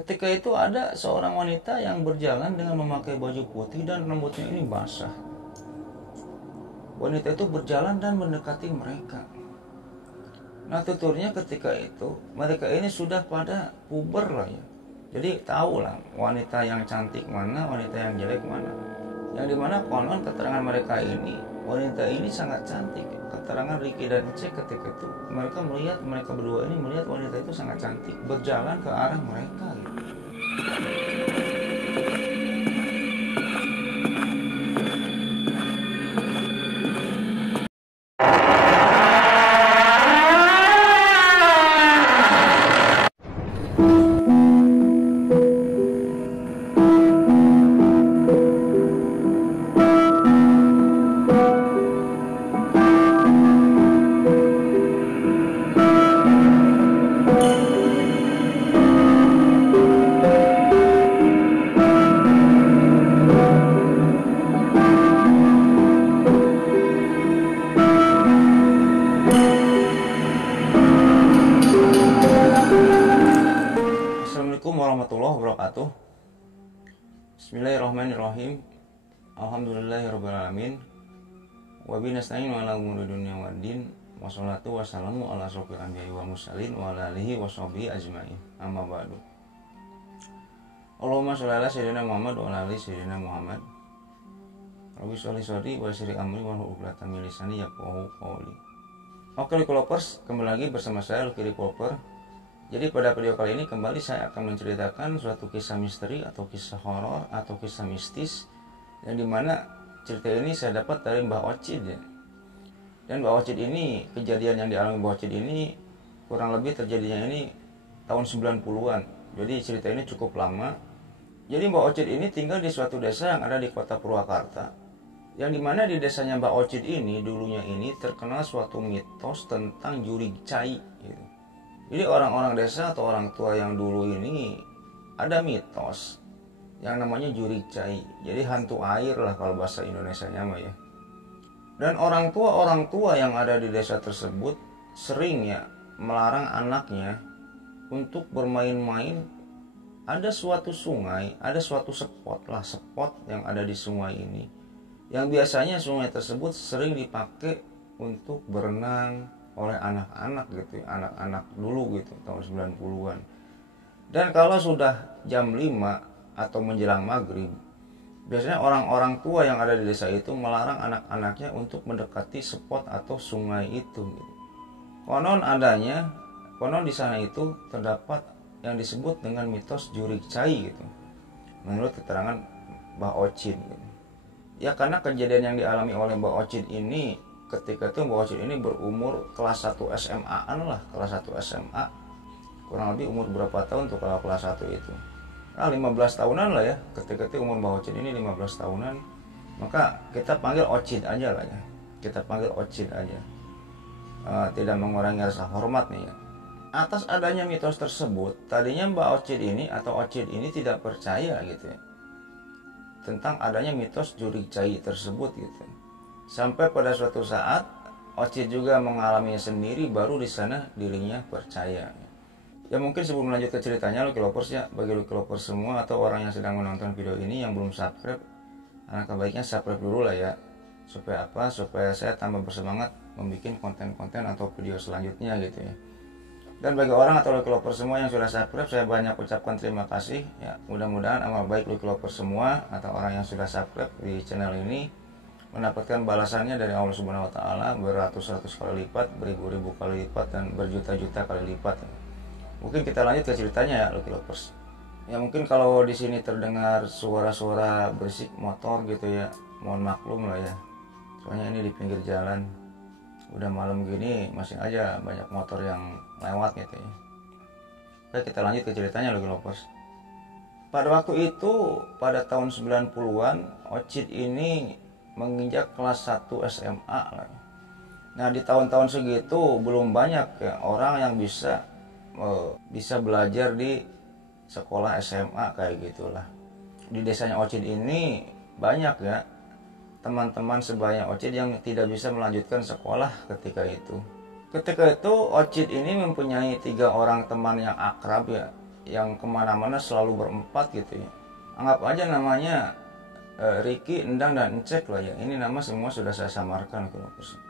Ketika itu ada seorang wanita yang berjalan dengan memakai baju putih dan rambutnya ini basah. Wanita itu berjalan dan mendekati mereka. Nah, tuturnya ketika itu mereka ini sudah pada puber lah ya. Jadi tahulah wanita yang cantik mana, wanita yang jelek mana. Yang dimana konon keterangan mereka ini, wanita ini sangat cantik. Keterangan Ricky dan Ece ketika itu mereka berdua ini melihat wanita itu sangat cantik berjalan ke arah mereka gitu. Assalamualaikum warahmatullahi wabarakatuh. Bismillahirrahmanirrahim. Alhamdulillahirrabbilalamin. Wabihi nasta'inu ala umuri dunya waddin. Wassalatu wassalamu ala asyrofil anbiya'i wal mursalin wa ala alihi washabihi ajmain. Amma ba'du. Allahumma sholli ala sayyidina Muhammad wa ala ali sayyidina Muhammad. Rabbi sholli sholli wa yassir amri wa hlul 'uqdatam min lisani yafqahu qawli. Oke, Lucky kembali lagi bersama saya Lucky Developer. Jadi pada video kali ini kembali saya akan menceritakan suatu kisah misteri atau kisah horor atau kisah mistis yang dimana cerita ini saya dapat dari Mbah Ocit ya. Dan Mbah Ocit ini, kejadian yang dialami Mbah Ocit ini kurang lebih terjadinya ini tahun 90-an. Jadi cerita ini cukup lama. Jadi Mbah Ocit ini tinggal di suatu desa yang ada di kota Purwakarta. Yang dimana di desanya Mbah Ocit ini dulunya ini terkenal suatu mitos tentang jurig cai gitu. Jadi orang-orang desa atau orang tua yang dulu ini ada mitos yang namanya jurig cai. Jadi hantu air lah kalau bahasa Indonesianya mah ya. Dan orang tua yang ada di desa tersebut sering ya melarang anaknya untuk bermain-main. Ada suatu sungai, ada suatu spot yang ada di sungai ini. Yang biasanya sungai tersebut sering dipakai untuk berenang oleh anak-anak gitu ya, anak-anak dulu gitu tahun 90-an. Dan kalau sudah jam 5 atau menjelang maghrib, biasanya orang-orang tua yang ada di desa itu melarang anak-anaknya untuk mendekati spot atau sungai itu gitu. Konon di sana itu terdapat yang disebut dengan mitos jurig cai gitu. Menurut keterangan Mbah Ocit gitu. Ya karena kejadian yang dialami oleh Mbah Ocit ini ketika itu Mbah Ocit ini berumur kelas 1 SMA-an lah, kelas 1 SMA. Kurang lebih umur berapa tahun tuh kalau kelas 1 itu? Nah, 15 tahunan lah ya. Ketika itu umur Mbah Ocit ini 15 tahunan. Maka kita panggil Ocit aja lah ya. Kita panggil Ocit aja. Tidak mengurangi rasa hormat nih ya. Atas adanya mitos tersebut, tadinya Mbah Ocit ini atau Ocit ini tidak percaya gitu ya. Tentang adanya mitos jurig cai tersebut gitu. Sampai pada suatu saat Ocit juga mengalaminya sendiri, baru di sana dirinya percaya. Ya mungkin sebelum lanjut ke ceritanya Lucky Lovers ya, bagi Lucky Lovers semua atau orang yang sedang menonton video ini yang belum subscribe, alangkah baiknya subscribe dulu lah ya. Supaya apa? Supaya saya tambah bersemangat membuat konten-konten atau video selanjutnya gitu ya. Dan bagi orang atau Lucky Lovers semua yang sudah subscribe, saya banyak ucapkan terima kasih ya. Mudah-mudahan amal baik Lucky Lovers semua atau orang yang sudah subscribe di channel ini mendapatkan balasannya dari Allah Subhanahu wa taala beratus-ratus kali lipat, beribu-ribu kali lipat, dan berjuta-juta kali lipat. Mungkin kita lanjut ke ceritanya ya Lucky Lovers. Ya mungkin kalau di sini terdengar suara-suara berisik motor gitu ya, mohon maklum lah ya. Soalnya ini di pinggir jalan. Udah malam gini masih aja banyak motor yang lewat gitu ya. Oke, kita lanjut ke ceritanya Lucky Lovers. Pada waktu itu pada tahun 90-an Ocit ini menginjak kelas 1 SMA lah. Nah di tahun-tahun segitu belum banyak ya orang yang bisa belajar di sekolah SMA kayak gitulah. Di desanya Ocit ini banyak ya teman-teman sebaya Ocit yang tidak bisa melanjutkan sekolah ketika itu. Ketika itu Ocit ini mempunyai 3 orang teman yang akrab ya. yang kemana-mana selalu berempat gitu ya. Anggap aja namanya Ricky, Endang, dan Encek lah ya. Ini nama semua sudah saya samarkan ke Lovers.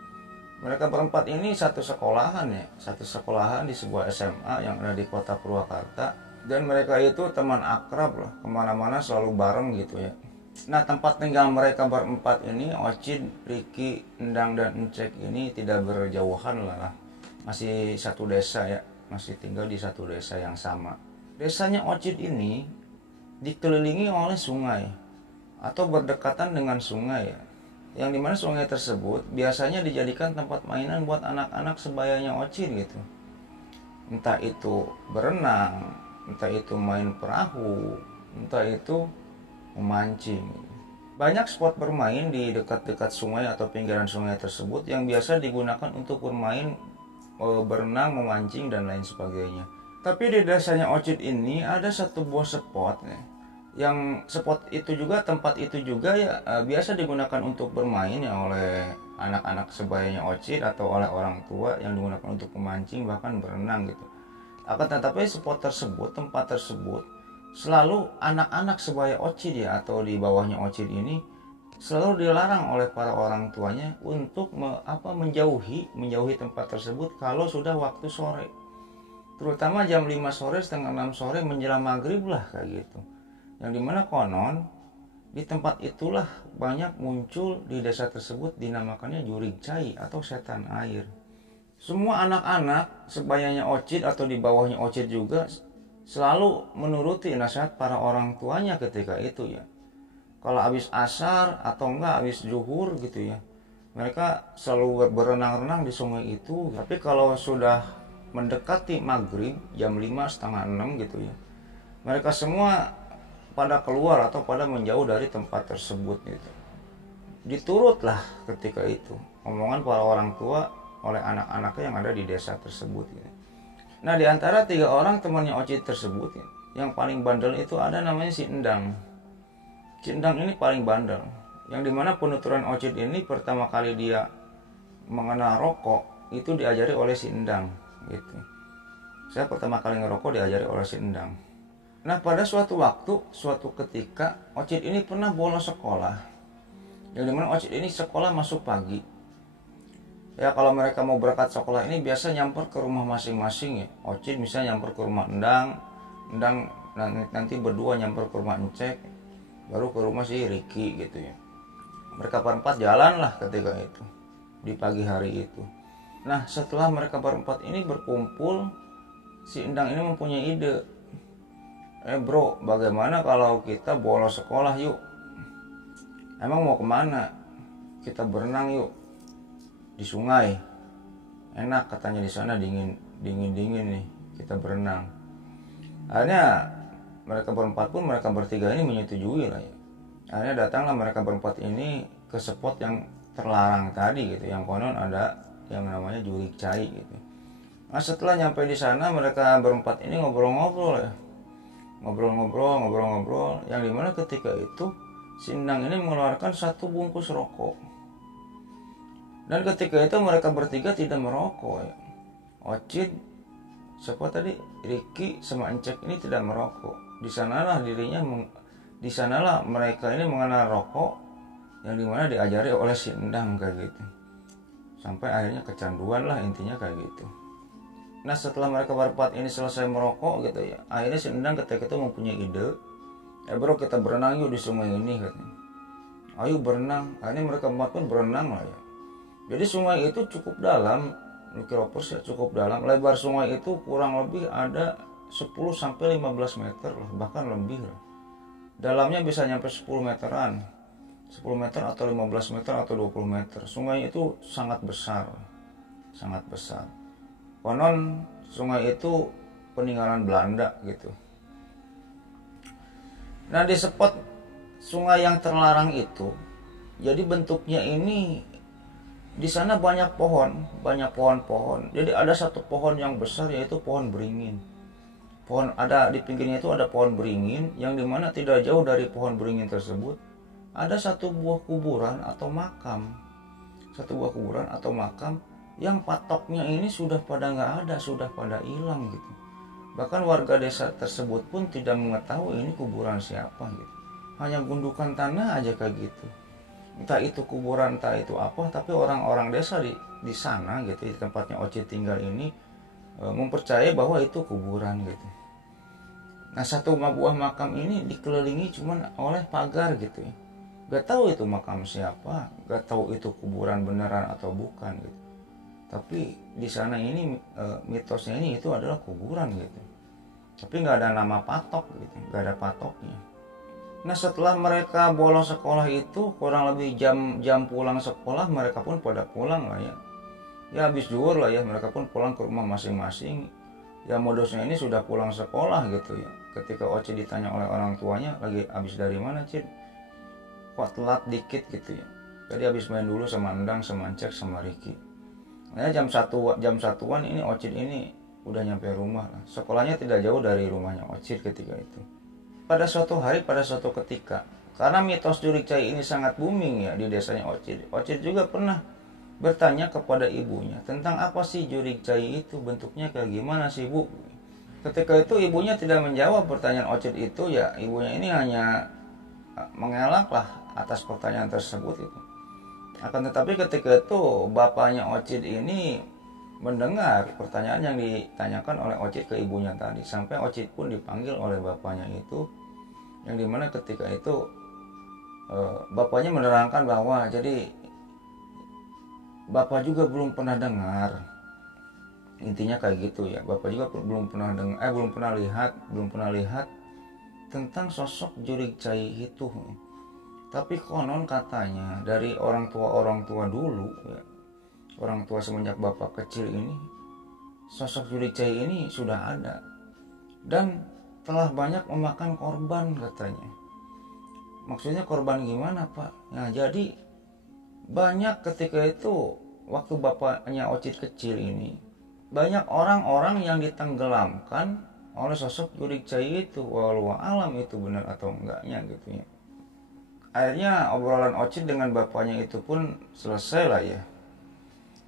Mereka berempat ini satu sekolahan ya, satu sekolahan di sebuah SMA yang ada di kota Purwakarta. Dan mereka itu teman akrab lah, kemana-mana selalu bareng gitu ya. Nah, tempat tinggal mereka berempat ini, Ocit, Ricky, Endang, dan Encek ini tidak berjauhan lah. Masih satu desa ya, masih tinggal di satu desa yang sama. Desanya Ocit ini dikelilingi oleh sungai atau berdekatan dengan sungai ya. Yang dimana sungai tersebut biasanya dijadikan tempat mainan buat anak-anak sebayanya Ocit gitu. Entah itu berenang, entah itu main perahu, entah itu memancing. Banyak spot bermain di dekat-dekat sungai atau pinggiran sungai tersebut yang biasa digunakan untuk bermain, berenang, memancing, dan lain sebagainya. Tapi di desanya Ocit ini ada satu buah spot nih, yang spot itu juga, tempat itu juga ya biasa digunakan untuk bermain ya oleh anak-anak sebayanya Ocit atau oleh orang tua, yang digunakan untuk memancing bahkan berenang gitu. Akan tetapi spot tersebut, tempat tersebut selalu anak-anak sebaya Ocit ya atau di bawahnya Ocit ini selalu dilarang oleh para orang tuanya untuk menjauhi tempat tersebut kalau sudah waktu sore. Terutama jam 5 sore, setengah 6 sore menjelang maghrib lah kayak gitu. Yang dimana konon di tempat itulah banyak muncul di desa tersebut dinamakannya jurig cai atau setan air. Semua anak-anak sebayanya Ocit atau di bawahnya Ocit juga selalu menuruti nasihat para orang tuanya ketika itu ya. Kalau habis asar atau enggak habis zuhur gitu ya, mereka selalu berenang-renang di sungai itu. Tapi kalau sudah mendekati maghrib jam 5 setengah 6 gitu ya, mereka semua pada keluar atau pada menjauh dari tempat tersebut gitu. Diturutlah ketika itu omongan para orang tua oleh anak-anaknya yang ada di desa tersebut gitu. Nah, di antara 3 orang temannya Ocit tersebut ya, yang paling bandel itu ada namanya si Endang. Si Endang ini paling bandel, yang dimana penuturan Ocit ini pertama kali dia mengenal rokok itu diajari oleh si Endang gitu. Saya pertama kali ngerokok diajari oleh si Endang. Nah, pada suatu waktu, suatu ketika, Ocit ini pernah bolos sekolah. Yang dimana Ocit ini sekolah masuk pagi. Ya, kalau mereka mau berangkat sekolah ini biasa nyamper ke rumah masing-masing ya. Ocit misalnya nyamper ke rumah Endang, Endang nanti berdua nyamper ke rumah Encek, baru ke rumah si Ricky gitu ya. Mereka berempat jalan lah ketika itu, di pagi hari itu. Nah, setelah mereka berempat ini berkumpul, si Endang ini mempunyai ide. Bro, bagaimana kalau kita bolos sekolah yuk? Emang mau kemana? Kita berenang yuk di sungai. Enak katanya di sana, dingin nih, kita berenang. Akhirnya mereka berempat pun, mereka bertiga ini menyetujui lah ya. Akhirnya datanglah mereka berempat ini ke spot yang terlarang tadi gitu, yang konon ada yang namanya jurig cai gitu. Nah, setelah nyampe di sana mereka berempat ini ngobrol-ngobrol ya. Ngobrol-ngobrol, yang dimana ketika itu si Endang ini mengeluarkan 1 bungkus rokok. Dan ketika itu mereka bertiga tidak merokok ya. Ocit, siapa tadi, Ricky sama Encek ini tidak merokok. Di sanalah mereka ini mengenal rokok, yang dimana diajari oleh si Endang kayak gitu. Sampai akhirnya kecanduan lah, intinya kayak gitu. Nah, setelah mereka berempat ini selesai merokok gitu ya, akhirnya si Endang ketika itu mempunyai ide, bro, kita berenang yuk di sungai ini katanya. Ayo berenang. Akhirnya mereka berempat pun berenang lah ya. Jadi sungai itu cukup dalam, Lovers ya, cukup dalam. Lebar sungai itu kurang lebih ada 10-15 meter lah, bahkan lebih lah. Dalamnya bisa nyampe 10 meteran, 10 meter atau 15 meter atau 20 meter. Sungai itu sangat besar, sangat besar. Konon sungai itu peninggalan Belanda gitu. Nah, di spot sungai yang terlarang itu, jadi bentuknya ini di sana banyak pohon-pohon. Jadi ada satu pohon yang besar, yaitu pohon beringin. Ada di pinggirnya itu ada pohon beringin, yang dimana tidak jauh dari pohon beringin tersebut ada satu buah kuburan atau makam. Yang patoknya ini sudah pada nggak ada, sudah pada hilang gitu. Bahkan warga desa tersebut pun tidak mengetahui ini kuburan siapa gitu. Hanya gundukan tanah aja kayak gitu. Entah itu kuburan, entah itu apa, tapi orang-orang desa di sana gitu, di tempatnya Oci tinggal ini mempercayai bahwa itu kuburan gitu. Nah, satu buah makam ini dikelilingi cuman oleh pagar gitu ya. Gak tahu itu makam siapa, gak tahu itu kuburan beneran atau bukan gitu. Tapi di sana ini mitosnya ini itu adalah kuburan gitu. Tapi nggak ada nama patok gitu, nggak ada patoknya. Nah, setelah mereka bolos sekolah itu kurang lebih jam pulang sekolah, mereka pun pada pulang lah ya. Ya habis zuhur lah ya, mereka pun pulang ke rumah masing-masing. Ya modusnya ini sudah pulang sekolah gitu ya. Ketika Oci ditanya oleh orang tuanya, lagi habis dari mana Cid? Kok telat dikit gitu ya. Jadi habis main dulu sama Endang, sama Cek, sama Riki. Nah, jam satuan ini Ocit ini udah nyampe rumah lah. Sekolahnya tidak jauh dari rumahnya Ocit ketika itu. Pada suatu hari, pada suatu ketika, karena mitos Jurik Cai ini sangat booming ya di desanya Ocit. Ocit juga pernah bertanya kepada ibunya tentang apa sih Jurik Cai itu, bentuknya kayak gimana sih Bu. Ketika itu ibunya tidak menjawab pertanyaan Ocit itu, ya ibunya ini hanya mengelak lah atas pertanyaan tersebut itu. Akan tetapi ketika itu bapaknya Ocit ini mendengar pertanyaan yang ditanyakan oleh Ocit ke ibunya tadi. Sampai Ocit pun dipanggil oleh bapaknya itu. Yang dimana ketika itu bapaknya menerangkan bahwa jadi bapak juga belum pernah dengar. Intinya kayak gitu ya. Bapak juga belum pernah lihat tentang sosok Jurik Cai itu. Tapi konon katanya dari orang tua dulu ya, orang tua semenjak bapak kecil ini, sosok Jurik Cai ini sudah ada dan telah banyak memakan korban katanya. Maksudnya korban gimana Pak? Nah, jadi banyak ketika itu waktu bapaknya Ocit kecil ini, banyak orang-orang yang ditenggelamkan oleh sosok Jurik Cai itu. Walau alam itu benar atau enggaknya gitu ya. Akhirnya obrolan Ocit dengan bapaknya itu pun selesai lah ya.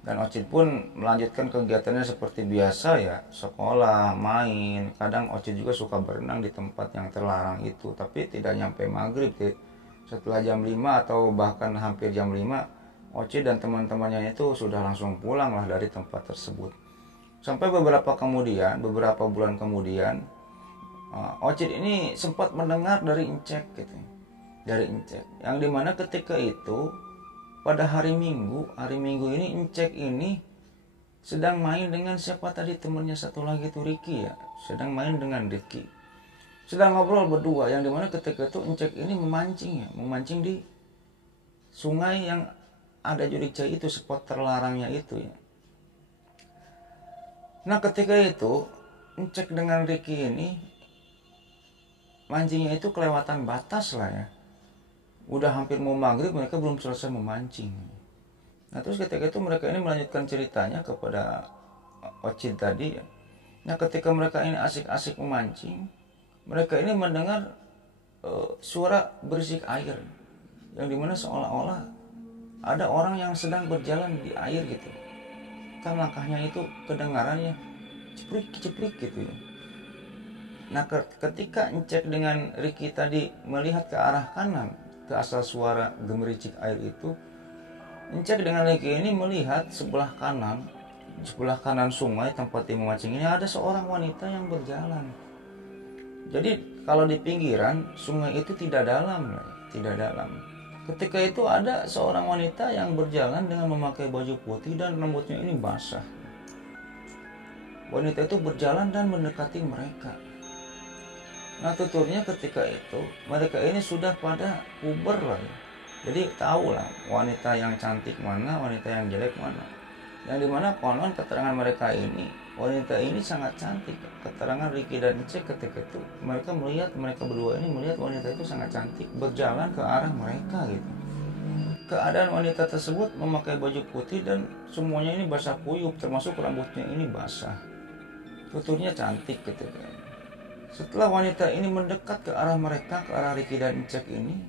Dan Ocit pun melanjutkan kegiatannya seperti biasa ya. Sekolah, main. Kadang Ocit juga suka berenang di tempat yang terlarang itu. Tapi tidak nyampe maghrib. Setelah jam 5 atau bahkan hampir jam 5, Ocit dan teman-temannya itu sudah langsung pulang lah dari tempat tersebut. Sampai beberapa bulan kemudian, Ocit ini sempat mendengar dari Encek gitu. Dari Encek, yang dimana ketika itu pada hari Minggu ini Encek ini sedang main dengan siapa tadi temannya satu lagi tuh Riki ya, sedang main dengan Riki, sedang ngobrol berdua, yang dimana ketika itu Encek ini memancing di sungai yang ada Jurik Cai itu, spot terlarangnya itu ya. Nah, ketika itu Encek dengan Riki ini mancingnya itu kelewatan batas lah ya. Udah hampir mau maghrib, mereka belum selesai memancing. Nah, terus ketika itu mereka ini melanjutkan ceritanya kepada Ocit tadi ya. Nah, ketika mereka ini asik-asik memancing, mereka ini mendengar suara berisik air, yang dimana seolah-olah ada orang yang sedang berjalan di air gitu. Kan langkahnya itu kedengarannya ceplik gitu ya. Nah, ketika Encek dengan Riki tadi melihat ke arah kanan, ke asal suara gemericik air itu, Encek dengan Riki ini melihat sebelah kanan sungai tempat dia memancing ini ada seorang wanita yang berjalan. Jadi kalau di pinggiran sungai itu tidak dalam. Ketika itu ada seorang wanita yang berjalan dengan memakai baju putih dan rambutnya ini basah. Wanita itu berjalan dan mendekati mereka. Nah, tuturnya ketika itu mereka ini sudah pada puber lah ya. Jadi tahu lah wanita yang cantik mana, wanita yang jelek mana. Yang dimana konon keterangan mereka ini, wanita ini sangat cantik. Keterangan Riki dan Encek ketika itu mereka berdua ini melihat wanita itu sangat cantik berjalan ke arah mereka gitu. Keadaan wanita tersebut memakai baju putih dan semuanya ini basah kuyup, termasuk rambutnya ini basah. Tuturnya cantik ketika itu. Setelah wanita ini mendekat ke arah mereka, ke arah Riki dan Encek ini,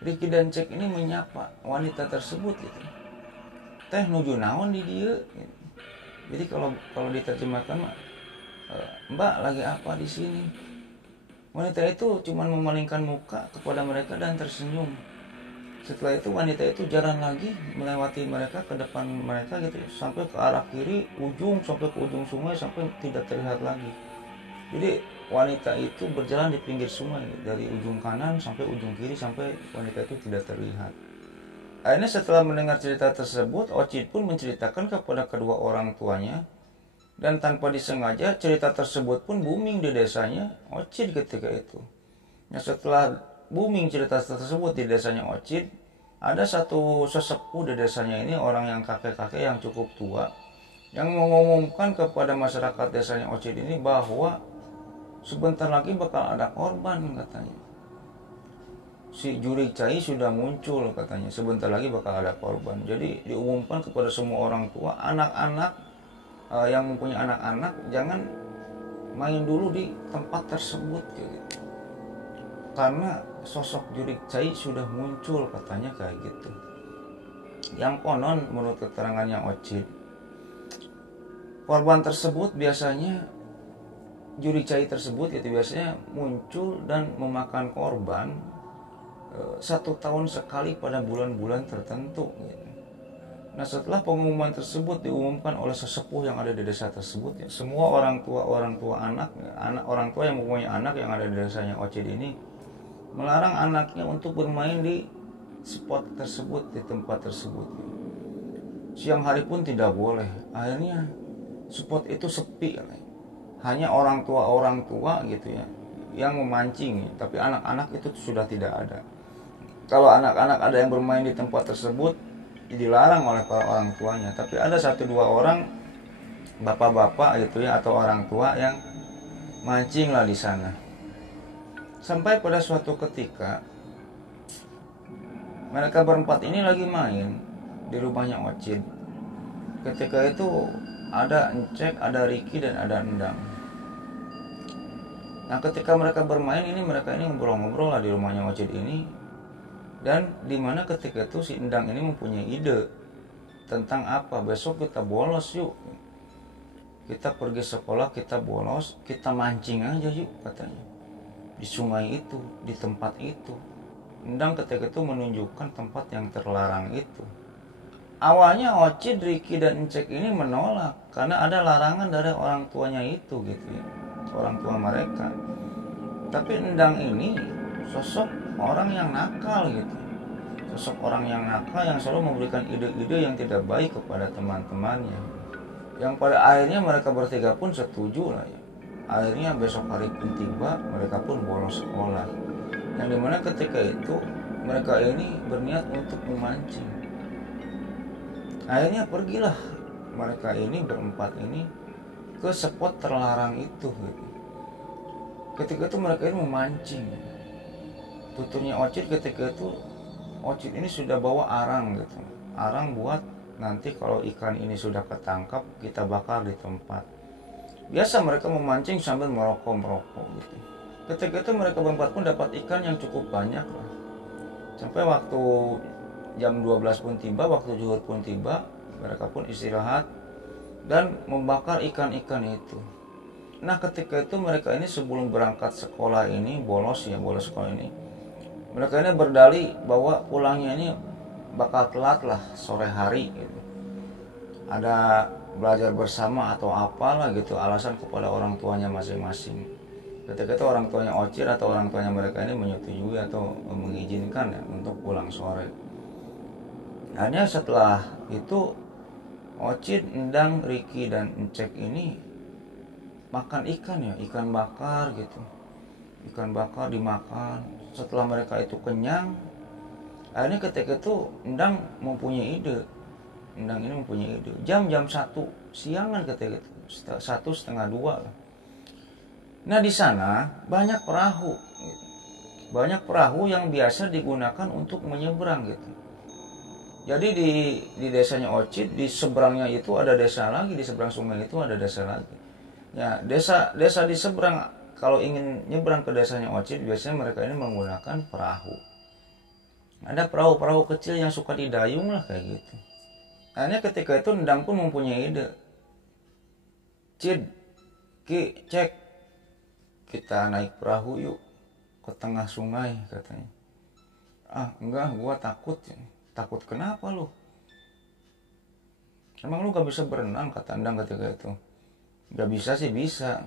Riki dan Encek ini menyapa wanita tersebut gitu. Teh nuju naon di dia gitu. Jadi kalau diterjemahkan mah, Mbak lagi apa di sini? Wanita itu cuma memalingkan muka kepada mereka dan tersenyum. Setelah itu wanita itu jalan lagi melewati mereka ke depan mereka gitu, sampai ke arah kiri sampai ke ujung sungai sampai tidak terlihat lagi. Jadi wanita itu berjalan di pinggir sungai dari ujung kanan sampai ujung kiri sampai wanita itu tidak terlihat. Akhirnya setelah mendengar cerita tersebut, Ocit pun menceritakan kepada kedua orang tuanya, dan tanpa disengaja cerita tersebut pun booming di desanya Ocit ketika itu. Nah, setelah booming cerita tersebut di desanya Ocit, ada satu sesepuh di desanya ini, orang yang kakek-kakek yang cukup tua, yang mengumumkan kepada masyarakat desanya Ocit ini bahwa sebentar lagi bakal ada korban katanya. Si Jurik Cai sudah muncul katanya, sebentar lagi bakal ada korban. Jadi diumumkan kepada semua orang tua, anak-anak yang mempunyai anak-anak jangan main dulu di tempat tersebut gitu. Karena sosok Jurik Cai sudah muncul katanya kayak gitu. Yang konon menurut keterangannya Ocit, korban tersebut biasanya Jurik Cai tersebut itu biasanya muncul dan memakan korban 1 tahun sekali pada bulan-bulan tertentu gitu. Nah, setelah pengumuman tersebut diumumkan oleh sesepuh yang ada di desa tersebut, ya, semua orang tua anak orang tua yang mempunyai anak yang ada di desanya Ocit ini melarang anaknya untuk bermain di spot tersebut, di tempat tersebut. Siang hari pun tidak boleh. Akhirnya spot itu sepi, hanya orang tua gitu ya yang memancing, tapi anak-anak itu sudah tidak ada. Kalau anak-anak ada yang bermain di tempat tersebut, dilarang oleh para orang tuanya. Tapi ada 1-2 orang bapak-bapak gitu ya atau orang tua yang mancing lah di sana. Sampai pada suatu ketika mereka berempat ini lagi main di rumahnya Ocit. Ketika itu ada Encek, ada Riki, dan ada Endang. Nah, ketika mereka bermain ini, mereka ini ngobrol-ngobrol lah di rumahnya Ocit ini. Dan dimana ketika itu si Endang ini mempunyai ide tentang apa, besok kita bolos yuk, kita pergi sekolah, kita bolos, kita mancing aja yuk katanya, di sungai itu, di tempat itu. Endang ketika itu menunjukkan tempat yang terlarang itu. Awalnya Ocit, Riki, dan Encek ini menolak karena ada larangan dari orang tuanya itu gitu ya, orang tua mereka. Tapi Endang ini sosok orang yang nakal gitu, sosok orang yang nakal yang selalu memberikan ide-ide yang tidak baik kepada teman-temannya, yang pada akhirnya mereka bertiga pun setuju lah ya. Akhirnya besok hari pun tiba, mereka pun bolos sekolah, yang dimana ketika itu mereka ini berniat untuk memancing. Akhirnya pergilah mereka ini berempat ini ke spot terlarang itu gitu. Ketika itu mereka ini memancing. Tuturnya Ocit ketika itu, Ocit ini sudah bawa arang gitu, arang buat nanti kalau ikan ini sudah ketangkap kita bakar di tempat. Biasa mereka memancing sambil merokok gitu. Ketika itu mereka berempat pun dapat ikan yang cukup banyak lah. Sampai waktu jam 12 pun tiba, waktu zuhur pun tiba, mereka pun istirahat dan membakar ikan-ikan itu. Nah, ketika itu mereka ini sebelum berangkat sekolah ini, bolos sekolah ini, mereka ini berdalih bahwa pulangnya ini bakal telat lah sore hari gitu. Ada belajar bersama atau apalah gitu, alasan kepada orang tuanya masing-masing. Ketika itu orang tuanya Ocit atau orang tuanya mereka ini menyetujui atau mengizinkan ya untuk pulang sore. Hanya setelah itu Ocit, Endang, Riki, dan Encek ini makan ikan ya, ikan bakar gitu. Ikan bakar dimakan. Setelah mereka itu kenyang, akhirnya ketika itu Endang mempunyai ide. Endang ini mempunyai ide. Jam 1 siangan ketika itu, 1:30 lah. Nah, di sana banyak perahu gitu. Banyak perahu yang biasa digunakan untuk menyeberang gitu. Jadi di desanya Ocit, di seberangnya itu ada desa lagi, di seberang sungai itu ada desa lagi. Ya, desa di seberang, kalau ingin nyebrang ke desanya Ocit, biasanya mereka ini menggunakan perahu. Ada perahu-perahu kecil yang suka didayung lah kayak gitu. Akhirnya ketika itu Endang pun mempunyai ide. Cid, Ki, cek, kita naik perahu yuk ke tengah sungai, katanya. Ah, enggak, gua takut. Takut kenapa lu? Emang lu gak bisa berenang, kata Endang ketika itu. Gak bisa sih, bisa.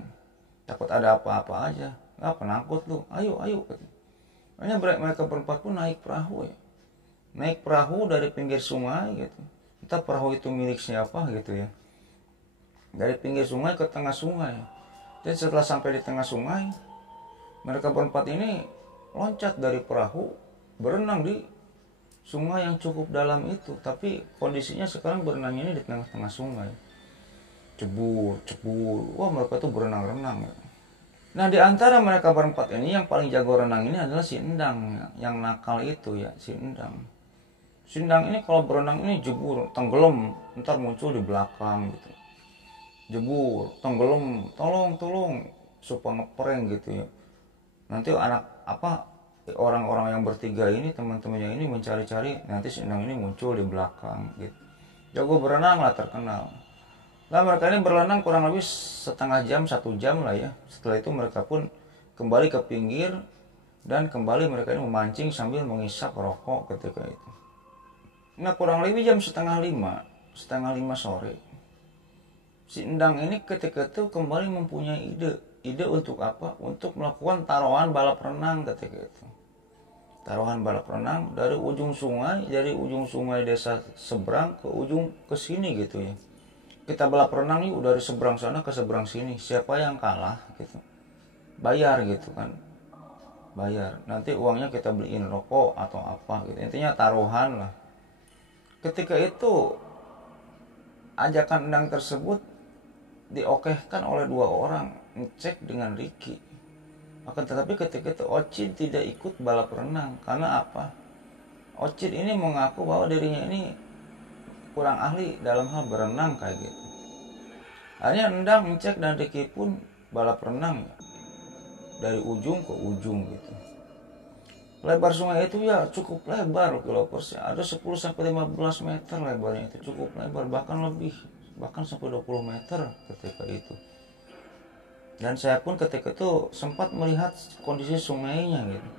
Takut ada apa-apa aja. Gak penakut lu, ayo, ayo. Makanya mereka berempat pun naik perahu ya. Naik perahu dari pinggir sungai gitu. Entah perahu itu milik siapa gitu ya. Dari pinggir sungai ke tengah sungai. Dan setelah sampai di tengah sungai, mereka berempat ini loncat dari perahu, berenang di sungai yang cukup dalam itu. Tapi kondisinya sekarang berenang ini di tengah-tengah sungai. Cebur, cebur. Wah, mereka tuh berenang-renang ya. Nah, di antara mereka berempat ini yang paling jago renang ini adalah si Endang ya. Yang nakal itu ya, si Endang. Si Endang ini kalau berenang ini jebur, tenggelam, ntar muncul di belakang gitu. Jebur, tenggelam, tolong, suka ngeprank gitu ya. Nanti orang-orang yang bertiga ini, teman-temannya ini mencari-cari, nanti si Endang ini muncul di belakang gitu. Jago berenang lah, terkenal. Nah, mereka ini berenang kurang lebih setengah jam, 1 jam lah ya. Setelah itu mereka pun kembali ke pinggir dan kembali mereka ini memancing sambil mengisap rokok ketika itu. Nah, kurang lebih jam setengah lima sore. Si Endang ini ketika itu kembali mempunyai ide untuk apa? Untuk melakukan taruhan balap renang ketika itu. Taruhan balap renang dari ujung sungai desa seberang ke sini gitu ya. Kita balap renang yuk dari seberang sana ke seberang sini. Siapa yang kalah gitu, bayar gitu kan. Bayar. Nanti uangnya kita beliin rokok atau apa gitu. Intinya taruhan lah. Ketika itu ajakan Endang tersebut diokehkan oleh 2 orang, ngecek dengan Ricky. Akan tetapi ketika itu Ocit tidak ikut balap renang. Karena apa? Ocit ini mengaku bahwa dirinya ini kurang ahli dalam hal berenang kayak gitu. Akhirnya Endang ngecek dan Ricky pun balap renang ya. Dari ujung ke ujung gitu. Lebar sungai itu ya cukup lebar kilometer, ada 10-15 meter lebarnya, itu cukup lebar, bahkan lebih, bahkan sampai 20 meter ketika itu. Dan saya pun ketika itu sempat melihat kondisi sungainya gitu,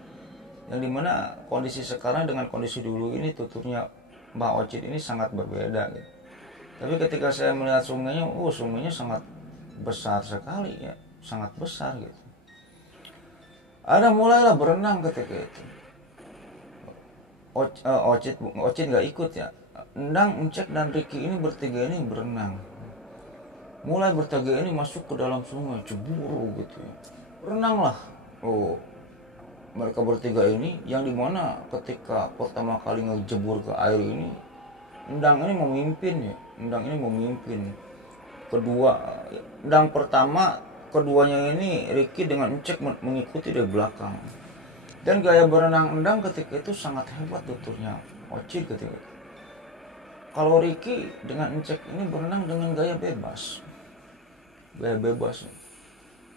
yang dimana kondisi sekarang dengan kondisi dulu ini tuturnya Mbak Ocit ini sangat berbeda gitu. Tapi ketika saya melihat sungainya, sungainya sangat besar sekali ya, sangat besar gitu. Ada mulailah berenang ketika itu. Ocit nggak ikut ya. Endang, Encek dan Ricky ini bertiga ini berenang. Mulai bertiga ini masuk ke dalam sungai, ceburu gitu ya. Renanglah. Mereka bertiga ini yang dimana ketika pertama kali ngejebur ke air ini, Endang ini memimpin ya. Endang ini memimpin. Endang pertama, keduanya ini Ricky dengan Encek mengikuti dari belakang. Dan gaya berenang Endang ketika itu sangat hebat tuturnya Ocit ketika itu. Kalau Ricky dengan Encek ini berenang dengan gaya bebas. Gaya bebas.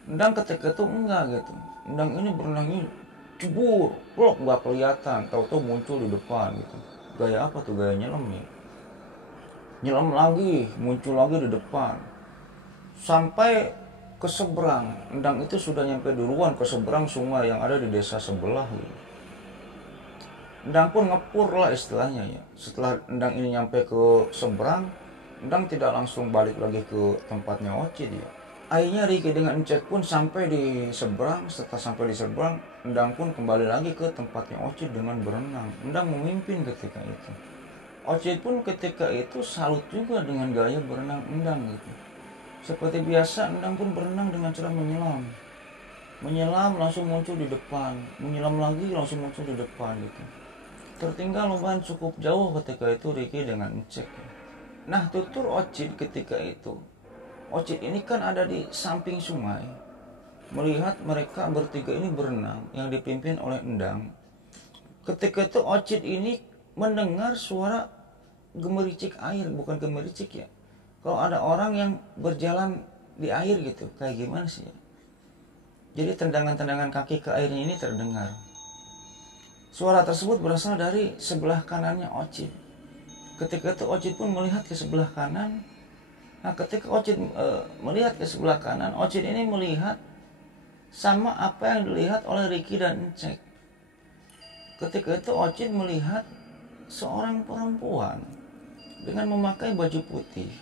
Endang ketika itu enggak gitu. Endang ini berenangnya cebur, blok nggak kelihatan, tahu-tahu muncul di depan gitu. Gaya apa tuh? Gaya nyelam ya. Nyelam lagi, muncul lagi di depan. Sampai ke seberang. Endang itu sudah nyampe duluan ke seberang sungai yang ada di desa sebelah gitu. Endang pun ngepur lah istilahnya ya. Setelah Endang ini nyampe ke seberang, Endang tidak langsung balik lagi ke tempatnya Ocit ya. Akhirnya Ricky dengan Encek pun sampai di seberang. Setelah sampai di seberang, Endang pun kembali lagi ke tempatnya Ocit dengan berenang. Endang memimpin ketika itu. Ocit pun ketika itu salut juga dengan gaya berenang Endang gitu. Seperti biasa, Endang pun berenang dengan cara menyelam. Menyelam langsung muncul di depan. Menyelam lagi langsung muncul di depan gitu. Tertinggal lumayan cukup jauh ketika itu Ricky dengan Encek. Nah, tutur Ocit ketika itu. Ocit ini kan ada di samping sungai. Melihat mereka bertiga ini berenang yang dipimpin oleh Endang. Ketika itu Ocit ini mendengar suara gemericik air, bukan gemericik ya. Kalau ada orang yang berjalan di air gitu, kayak gimana sih ya? Jadi tendangan-tendangan kaki ke airnya ini terdengar. Suara tersebut berasal dari sebelah kanannya Ocit. Ketika itu Ocit pun melihat ke sebelah kanan, Nah ketika Ocit melihat ke sebelah kanan, Ocit ini melihat sama apa yang dilihat oleh Ricky dan Encek. Ketika itu Ocit melihat seorang perempuan dengan memakai baju putih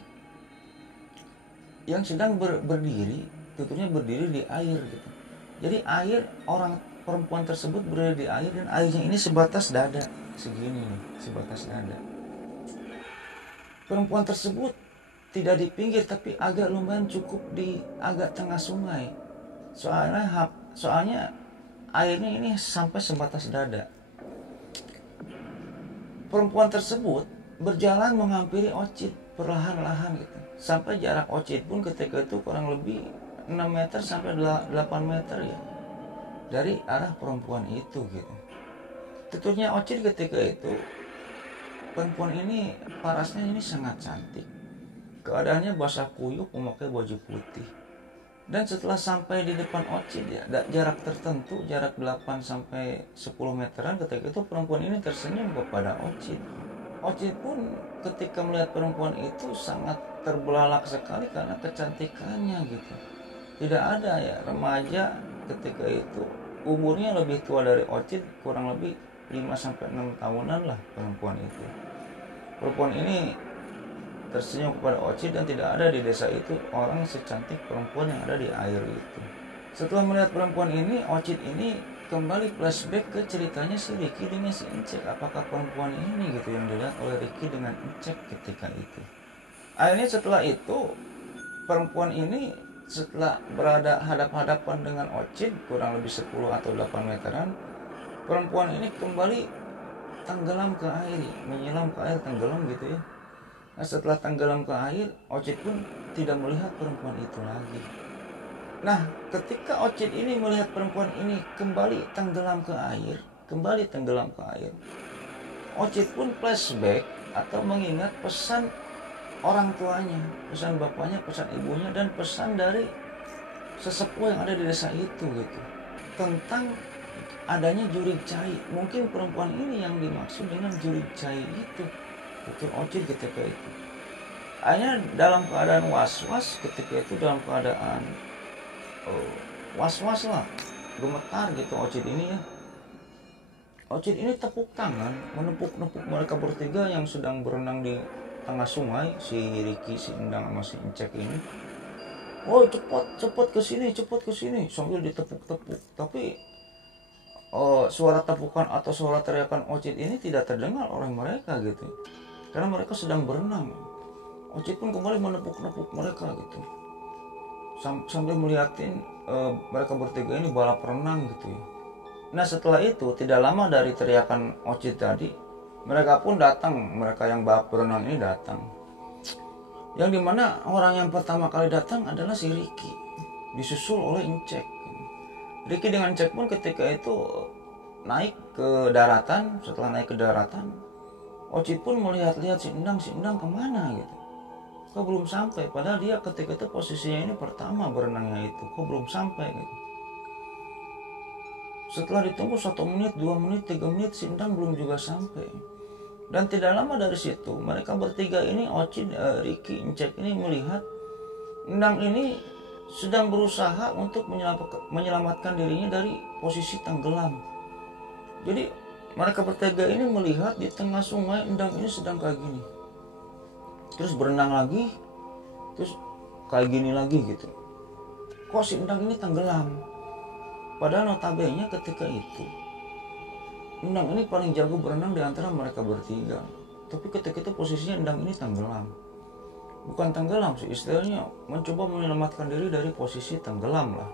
yang sedang berdiri, tentunya berdiri di air gitu. Jadi air, orang perempuan tersebut berada di air dan airnya ini sebatas dada, segini nih, sebatas dada. Perempuan tersebut tidak di pinggir tapi agak lumayan cukup di agak tengah sungai. Soalnya airnya ini sampai sebatas dada. Perempuan tersebut berjalan menghampiri Ocit perlahan-lahan gitu. Sampai jarak Ocit pun ketika itu kurang lebih 6 meter sampai 8 meter ya dari arah perempuan itu gitu. Tentunya Ocit ketika itu, perempuan ini parasnya ini sangat cantik. Keadaannya basah kuyup, memakai baju putih. Dan setelah sampai di depan Ocit ya, jarak tertentu, jarak 8 sampai 10 meteran, ketika itu perempuan ini tersenyum kepada Ocit. Ocit pun ketika melihat perempuan itu sangat terbelalak sekali karena kecantikannya gitu. Tidak ada ya remaja ketika itu, umurnya lebih tua dari Ocit, kurang lebih 5-6 tahunan lah perempuan itu. Perempuan ini tersenyum kepada Ocit dan tidak ada di desa itu orang secantik perempuan yang ada di air itu. Setelah melihat perempuan ini, Ocit ini kembali flashback ke ceritanya si Ricky dengan si Encek. Apakah perempuan ini gitu yang dilihat oleh Ricky dengan Encek ketika itu? Akhirnya setelah itu, perempuan ini setelah berada hadap-hadapan dengan Ocit kurang lebih 10 atau 8 meteran, perempuan ini kembali tenggelam ke air, menyelam ke air, tenggelam gitu ya. Nah setelah tenggelam ke air, Ocit pun tidak melihat perempuan itu lagi. Nah ketika Ocit ini melihat perempuan ini kembali tenggelam ke air, Ocit pun flashback atau mengingat pesan orang tuanya, pesan bapaknya, pesan ibunya, dan pesan dari sesepuh yang ada di desa itu gitu, tentang adanya jurig cai. Mungkin perempuan ini yang dimaksud dengan jurig cai itu, pikir Ocit ketika itu. Akhirnya dalam keadaan was-was ketika itu, dalam keadaan was-was lah, gemetar gitu Ocit ini ya. Ocit ini tepuk tangan, menepuk-nepuk mereka bertiga yang sedang berenang di tengah sungai, si Ricky, si Endang, sama si Encek ini. Oh cepat ke sini, sambil ditepuk-tepuk. Tapi suara tepukan atau suara teriakan Ocit ini tidak terdengar oleh mereka gitu, karena mereka sedang berenang. Ocit pun kembali menepuk-nepuk mereka gitu, sambil melihatin mereka bertiga ini balap renang gitu ya. Nah setelah itu, tidak lama dari teriakan Ocit tadi, mereka pun datang, mereka yang balap berenang ini datang. Yang dimana orang yang pertama kali datang adalah si Ricky, disusul oleh Encek. Ricky dengan Encek pun ketika itu naik ke daratan. Setelah naik ke daratan, Ocit pun melihat-lihat si Endang kemana gitu. Kok belum sampai, padahal dia ketika itu posisinya ini pertama berenangnya itu, kok belum sampai gitu. Setelah ditunggu 1 menit, 2 menit, 3 menit, si Endang belum juga sampai. Dan tidak lama dari situ, mereka bertiga ini, Ocit, Ricky, Encek ini melihat Endang ini sedang berusaha untuk menyelamatkan dirinya dari posisi tenggelam. Jadi mereka bertiga ini melihat di tengah sungai Endang ini sedang kayak gini, terus berenang lagi, terus kayak gini lagi gitu. Kok si Endang ini tenggelam? Padahal notabene ketika itu Endang ini paling jago berenang di antara mereka bertiga. Tapi ketika itu posisinya Endang ini tenggelam. Bukan tenggelam sih, istilahnya mencoba menyelamatkan diri dari posisi tenggelam lah.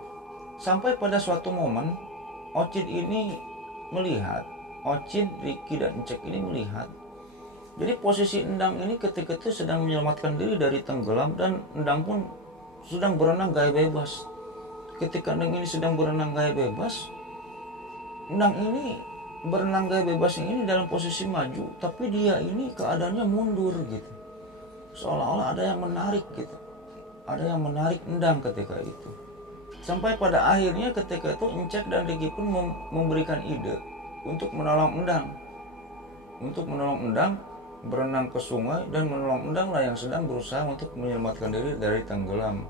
Sampai pada suatu momen, Ocit ini melihat, Ocit, Ricky, dan Encek ini melihat. Jadi posisi Endang ini ketika itu sedang menyelamatkan diri dari tenggelam, dan Endang pun sedang berenang gaya bebas. Ketika Endang ini sedang berenang gaya bebas, Endang ini berenang gaya bebas ini dalam posisi maju, tapi dia ini keadaannya mundur gitu, seolah-olah ada yang menarik gitu, ada yang menarik Endang ketika itu. Sampai pada akhirnya ketika itu Encek dan Ricky pun memberikan ide untuk menolong Endang, berenang ke sungai dan menolong Endang lah yang sedang berusaha untuk menyelamatkan diri dari tenggelam.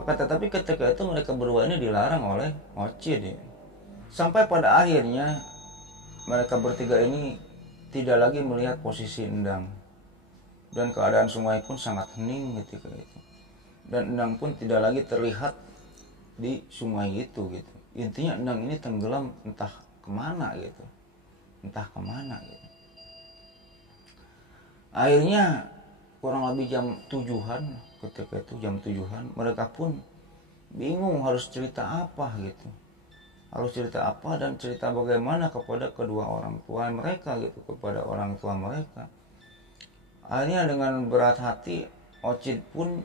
Akan tetapi ketika itu mereka berdua ini dilarang oleh Ocit ya. Sampai pada akhirnya mereka bertiga ini tidak lagi melihat posisi Endang. Dan keadaan sungai pun sangat hening ketika itu. Dan Endang pun tidak lagi terlihat di sungai itu gitu. Intinya Endang ini tenggelam entah kemana gitu. Entah kemana gitu. Akhirnya kurang lebih jam 7-an, ketika itu jam 7-an, mereka pun bingung harus cerita apa gitu. Harus cerita apa dan cerita bagaimana kepada kedua orang tua mereka gitu, kepada orang tua mereka. Akhirnya dengan berat hati Ocit pun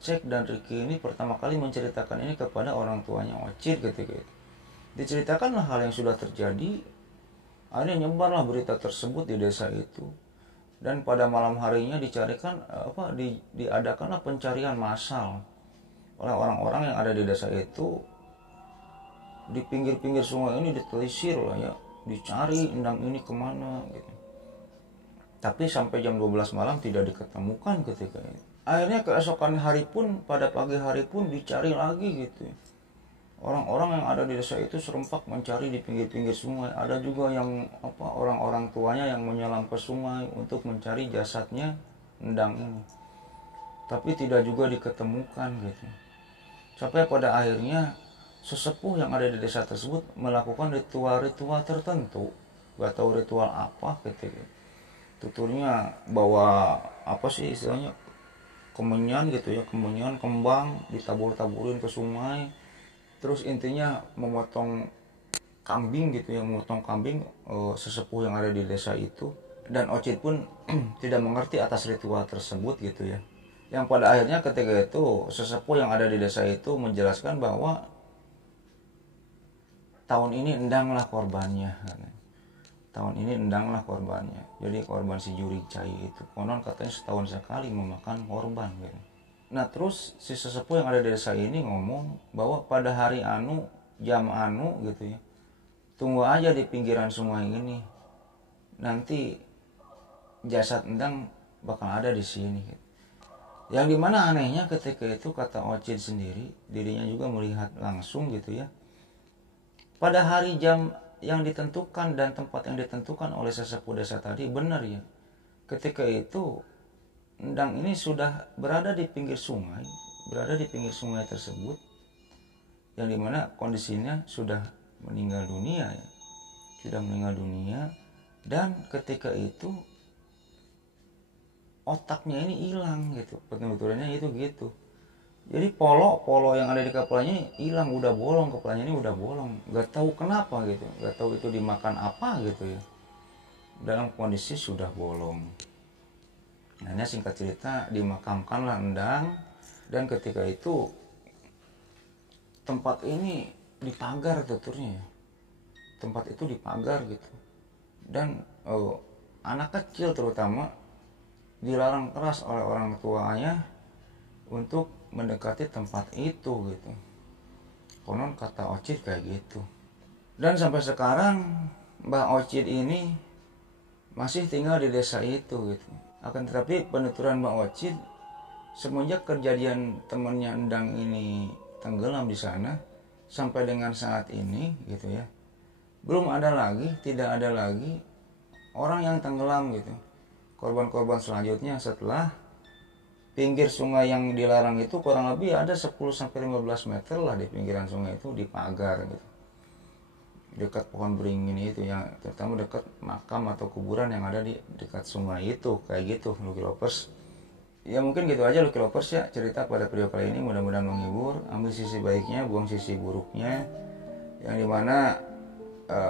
cek dan Ricky ini pertama kali menceritakan ini kepada orang tuanya Ocit ketika itu. Diceritakanlah hal yang sudah terjadi. Akhirnya nyebarlah berita tersebut di desa itu. Dan pada malam harinya diadakanlah pencarian massal oleh orang-orang yang ada di desa itu. Di pinggir-pinggir sungai ini ditelisir lah ya, dicari Endang ini kemana gitu. Tapi sampai jam 12 malam tidak diketemukan ketika itu. Akhirnya keesokan hari pun, pada pagi hari pun dicari lagi gitu. Orang-orang yang ada di desa itu serempak mencari di pinggir-pinggir sungai. Ada juga yang orang-orang tuanya yang menyelam ke sungai untuk mencari jasadnya Endang ini. Tapi tidak juga diketemukan gitu. Sampai pada akhirnya sesepuh yang ada di desa tersebut melakukan ritual-ritual tertentu. Gak tahu ritual apa gitu. Tuturnya bawa istilahnya kemenyan gitu ya, kemenyan, kembang ditabur-taburin ke sungai. Terus intinya memotong kambing gitu ya, memotong kambing sesepuh yang ada di desa itu. Dan Ocit pun tidak mengerti atas ritual tersebut gitu ya. Yang pada akhirnya ketika itu sesepuh yang ada di desa itu menjelaskan bahwa tahun ini Endang lah korbannya. Tahun ini Endang lah korbannya. Jadi korban si Juri Cai itu. Konon katanya setahun sekali memakan korban gitu. Nah terus si sesepuh yang ada di desa ini ngomong bahwa pada hari anu, jam anu gitu ya, tunggu aja di pinggiran sungai ini, nanti jasad Endang bakal ada di sini gitu. Yang dimana anehnya ketika itu kata Ocit sendiri, dirinya juga melihat langsung gitu ya, pada hari jam yang ditentukan dan tempat yang ditentukan oleh sesepuh desa tadi benar ya, ketika itu Endang ini sudah berada di pinggir sungai tersebut, yang dimana kondisinya sudah meninggal dunia ya, dan ketika itu otaknya ini hilang gitu, penuturannya itu gitu. Jadi polo yang ada di kepalanya hilang, udah bolong, kepalanya ini udah bolong, nggak tahu kenapa gitu, nggak tahu itu dimakan apa gitu ya, dalam kondisi sudah bolong. Nah, singkat cerita dimakamkanlah Endang, dan ketika itu tempat ini dipagar tuturnya ya. Tempat itu dipagar gitu. Dan anak kecil terutama dilarang keras oleh orang tuanya untuk mendekati tempat itu gitu. Konon kata Ocit kayak gitu. Dan sampai sekarang Mbah Ocit ini masih tinggal di desa itu gitu. Akan tetapi penuturan Mbak Ocit, semenjak kejadian temannya Endang ini tenggelam di sana sampai dengan saat ini gitu ya, tidak ada lagi orang yang tenggelam gitu. Korban-korban selanjutnya setelah pinggir sungai yang dilarang itu kurang lebih ada 10-15 meter lah di pinggiran sungai itu dipagar gitu. Dekat pohon beringin itu yang terutama dekat makam atau kuburan yang ada di dekat sungai itu, kayak gitu Lucky Lovers. Ya mungkin gitu aja Lucky Lovers ya, cerita pada video kali ini mudah-mudahan menghibur, ambil sisi baiknya, buang sisi buruknya. Yang dimana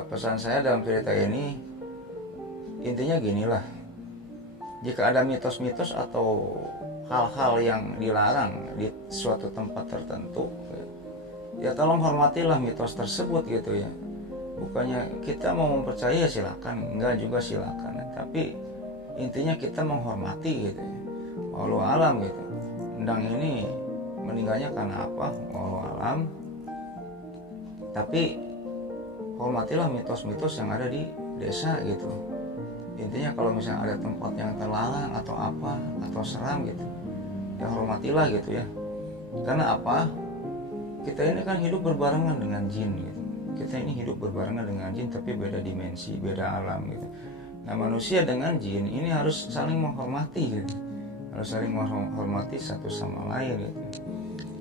pesan saya dalam cerita ini intinya ginilah, jika ada mitos-mitos atau hal-hal yang dilarang di suatu tempat tertentu, ya tolong hormatilah mitos tersebut gitu ya. Bukannya kita mau mempercayai silakan, enggak juga silakan, tapi intinya kita menghormati gitu ya. Wallahu alam gitu. Endang ini meninggalnya karena apa? Wallahu alam. Tapi hormatilah mitos-mitos yang ada di desa gitu. intinya kalau misalnya ada tempat yang terlarang atau apa atau seram gitu, ya hormatilah gitu ya. Karena apa? Kita ini kan hidup berbarengan dengan jin gitu. Kita ini hidup berbarengan dengan jin tapi beda dimensi, beda alam gitu. Nah, manusia dengan jin ini harus saling menghormati gitu. Harus saling menghormati satu sama lain gitu.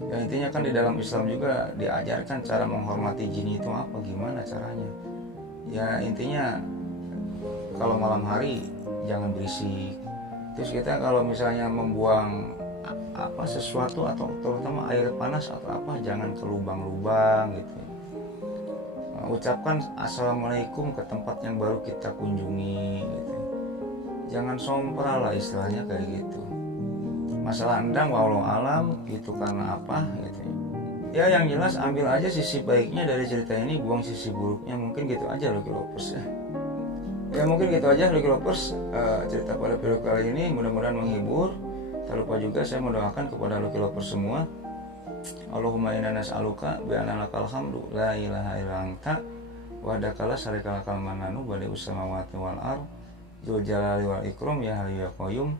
Ya intinya kan di dalam Islam juga diajarkan cara menghormati jin itu apa, gimana caranya. Ya intinya kalau malam hari jangan berisik. Terus kita kalau misalnya membuang apa sesuatu atau terutama air panas atau apa, jangan ke lubang-lubang gitu. Ucapkan assalamualaikum ke tempat yang baru kita kunjungi gitu. Jangan sompral lah istilahnya kayak gitu. Masalah endang walau alam gitu karena apa gitu. Ya yang jelas ambil aja sisi baiknya dari cerita ini, buang sisi buruknya. Mungkin gitu aja Lucky Lovers ya. Ya mungkin gitu aja Lucky Lovers, cerita pada video kali ini mudah-mudahan menghibur. Tak lupa juga saya mendoakan kepada Lucky Lovers semua. Allahumma inna nas'aluka bi anna lakal hamdu la ilaha illa anta wahdaka la syarika lakal mananu badi'us samawati wal ardh dzul jalali wal ikram ya hayyu ya qayyum.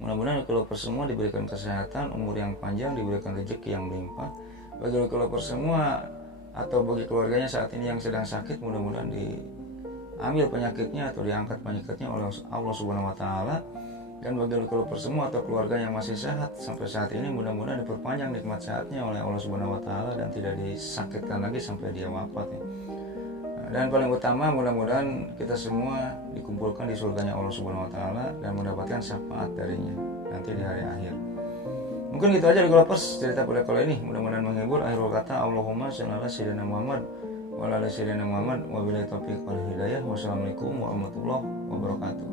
Mudah-mudahan Lucky Lovers semua diberikan kesehatan, umur yang panjang, diberikan rezeki yang melimpah. Bagi Lucky Lovers semua atau bagi keluarganya saat ini yang sedang sakit, mudah-mudahan diambil penyakitnya atau diangkat penyakitnya oleh Allah Subhanahu wa taala. Dan bagi Lucky Lovers semua atau keluarga yang masih sehat sampai saat ini, mudah-mudahan diperpanjang nikmat sehatnya oleh Allah Subhanahu wa taala dan tidak disakitkan lagi sampai dia wafat ya. Dan paling utama mudah-mudahan kita semua dikumpulkan di surganya Allah Subhanahu wa taala dan mendapatkan syafaat darinya nanti di hari akhir. Mungkin gitu aja Lucky Lovers cerita pada kali ini, mudah-mudahan menghibur. Akhirul kata Allahumma shalli ala sayyidina Muhammad wa ala sayyidina Muhammad wa billahi taufiq wal hidayah. Wassalamualaikum warahmatullahi wabarakatuh.